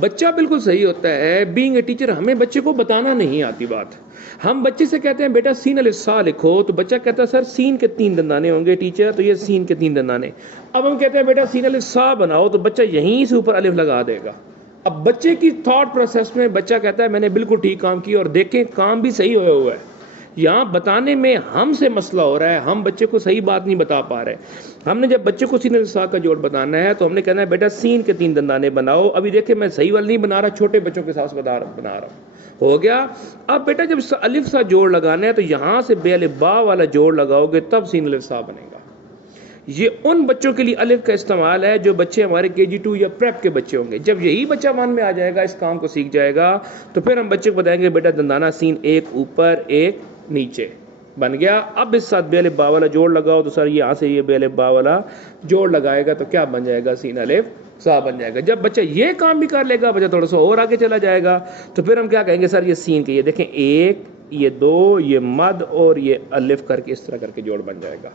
بچہ بالکل صحیح ہوتا ہے. بینگ اے ٹیچر ہمیں بچے کو بتانا نہیں آتی بات. ہم بچے سے کہتے ہیں بیٹا سین الف سا لکھو, تو بچہ کہتا ہے سر سین کے 3 دندانے ہوں گے ٹیچر, تو یہ سین کے 3 دندانے. اب ہم کہتے ہیں بیٹا سین الف سا بناؤ, تو بچہ یہیں سے اوپر الف لگا دے گا. اب بچے کی تھاٹ پروسیس میں بچہ کہتا ہے میں نے بالکل ٹھیک کام کیا, اور دیکھیں کام بھی صحیح ہوا ہوا ہے. یہاں بتانے میں ہم سے مسئلہ ہو رہا ہے, ہم بچے کو صحیح بات نہیں بتا پا رہے. ہم نے جب بچے کو سین الف سا کا جوڑ بتانا ہے تو ہم نے کہنا ہے بیٹا سین کے 3 دندانے بناؤ. ابھی دیکھیں میں صحیح والا نہیں بنا رہا, چھوٹے بچوں کے ساتھ بنا رہا ہوں. ہو گیا. اب بیٹا جب الف سا جوڑ لگانا ہے تو یہاں سے بے الف با والا جوڑ لگاؤ گے تب سین الف سا بنے گا. یہ ان بچوں کے لیے الف کا استعمال ہے جو بچے ہمارے KG2 یا پریپ کے بچے ہوں گے. جب یہی بچہ 1 میں آ جائے گا, اس کام کو سیکھ جائے گا, تو پھر ہم بچے کو بتائیں گے بیٹا دندانہ سین ایک اوپر ایک نیچے بن گیا. اب اس ساتھ بے الف با والا جوڑ لگاؤ, تو سر یہاں سے یہ بے الف با والا جوڑ لگائے گا تو کیا بن جائے گا, سین الف سا بن جائے گا. جب بچہ یہ کام بھی کر لے گا, بچہ تھوڑا سا اور آگے چلا جائے گا, تو پھر ہم کیا کہیں گے سر یہ سین کے, یہ دیکھیں 1 یہ 2 یہ مد اور یہ الف کر کے اس طرح کر کے جوڑ بن جائے گا.